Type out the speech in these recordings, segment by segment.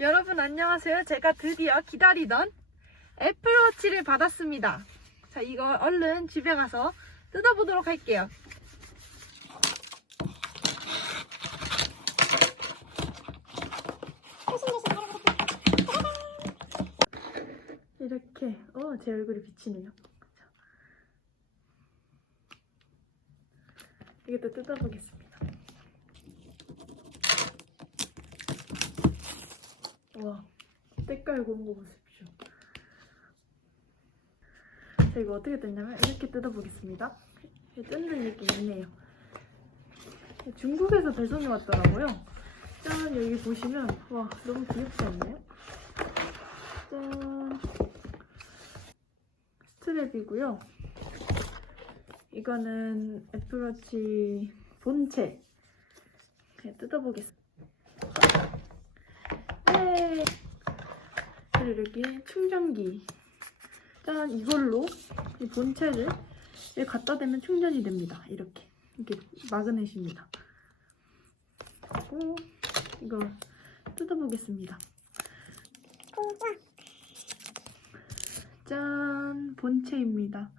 여러분 안녕하세요. 제가 드디어 기다리던 애플워치를 받았습니다. 자, 이거 얼른 집에 가서 뜯어보도록 할게요. 이렇게, 어, 제 얼굴이 비치네요. 자. 이것도 뜯어보겠습니다. 와, 때깔 고운 거 보십시오. 자, 이거 어떻게 뜯냐면 이렇게 뜯어보겠습니다. 뜯는 느낌 있네요. 중국에서 배송이 왔더라고요. 짠, 여기 보시면 와, 너무 귀엽지 않나요? 짠. 스트랩이고요. 이거는 애플워치 본체. 그냥 뜯어보겠습니다. 네. 그리고 이렇게 충전기. 짠, 이걸로 이 본체를 갖다 대면 충전이 됩니다. 이렇게. 이렇게 마그넷입니다. 그리고 이거 뜯어보겠습니다. 짠, 본체입니다.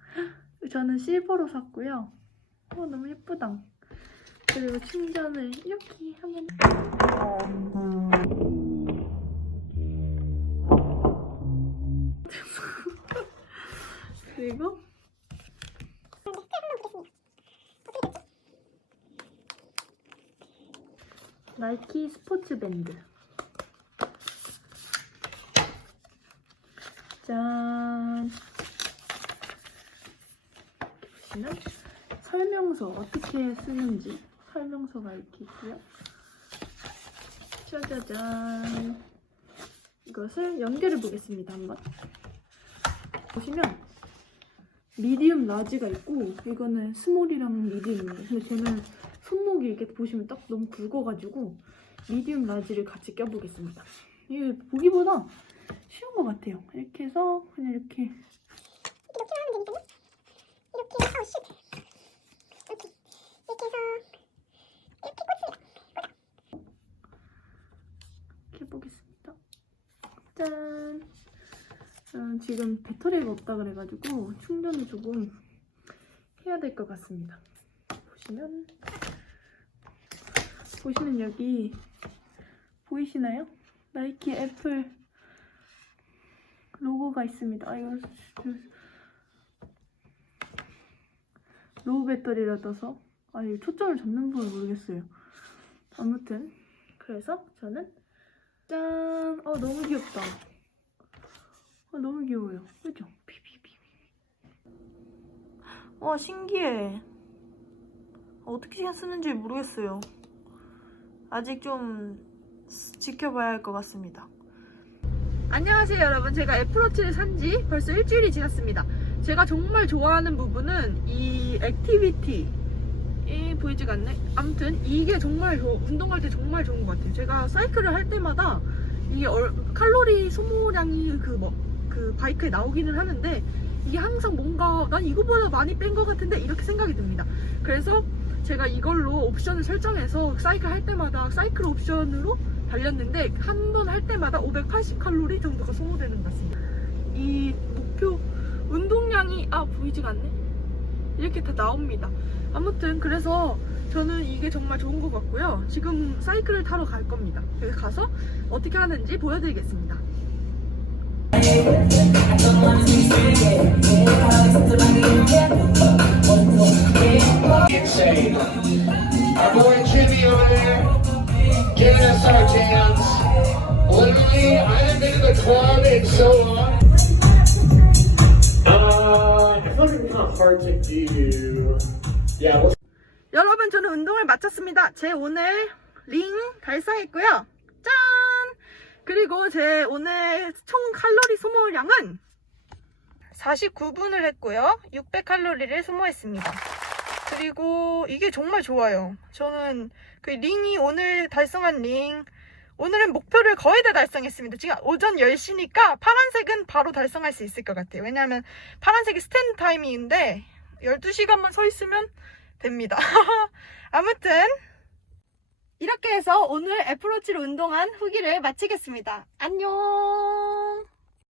저는 실버로 샀고요. 어, 너무 예쁘다. 그리고 충전을 이렇게 하면 그리고 나이키 스포츠 밴드. 짠. 보시면 설명서 어떻게 쓰는지 설명서가 이렇게 있고요. 짜자잔. 이것을 연결해 보겠습니다 한번. 보시면 미디움 라지가 있고 이거는 스몰이랑 미디움이에요. 근데 저는 손목이 이렇게 보시면 딱 너무 굵어가지고 미디움 라지를 같이 껴보겠습니다. 이게 보기보다 쉬운 것 같아요. 이렇게 해서 그냥 이렇게 이렇게 하면 되니까요. 이렇게 해서 슛. 이렇게. 이렇게 해서 이렇게 꽂습니다. 이렇게 해보겠습니다. 짠 음, 지금 배터리가 없다 그래가지고 충전을 조금 해야 될 것 같습니다 보시면 보시면 여기 보이시나요? 나이키 애플 로고가 있습니다. 아 이거 로우 배터리라 떠서 아 이거 초점을 잡는 부분 모르겠어요. 아무튼 그래서 저는 짠! 어 너무 귀엽다. 어 너무 귀여워요. 그죠? 비비비. 와 신기해. 어떻게 쓰는지 모르겠어요. 아직 좀 지켜봐야 할 것 같습니다. 안녕하세요 여러분 제가 애플워치를 산 지 벌써 일주일이 지났습니다 제가 정말 좋아하는 부분은 이 액티비티 이 보이지가 않네 아무튼 이게 정말 좋- 운동할 때 정말 좋은 것 같아요 제가 사이클을 할 때마다 이게 얼- 칼로리 소모량이 그 뭐 그 바이크에 나오기는 하는데 이게 항상 뭔가 난 이거보다 많이 뺀 것 같은데 이렇게 생각이 듭니다 그래서 제가 이걸로 옵션을 설정해서 사이클 할 때마다 사이클 옵션으로 달렸는데 한 번 할 때마다 580 칼로리 정도가 소모되는 것 같습니다. 이 목표 운동량이 아 보이지가 않네. 이렇게 다 나옵니다. 아무튼 그래서 저는 이게 정말 좋은 것 같고요. 지금 사이클을 타러 갈 겁니다. 그래서 가서 어떻게 하는지 보여드리겠습니다. Insane. Our boy Jimmy over there giving us our jams. Literally, I haven't been to the club in so long. Uh, I feel like it's not hard to do. Yeah, we'll 여러분 저는 운동을 마쳤습니다. 제 오늘 링 달성했고요. 짠! 그리고 제 오늘 총 칼로리 소모량은 49분을 했고요. 600칼로리를 소모했습니다. 그리고 이게 정말 좋아요. 저는 그 링이 오늘 달성한 링 오늘은 목표를 거의 다 달성했습니다. 지금 오전 10시니까 파란색은 바로 달성할 수 있을 것 같아요. 왜냐하면 파란색이 스탠드 타이밍인데 12시간만 서 있으면 됩니다. 아무튼 이렇게 해서 오늘 애플워치로 운동한 후기를 마치겠습니다. 안녕!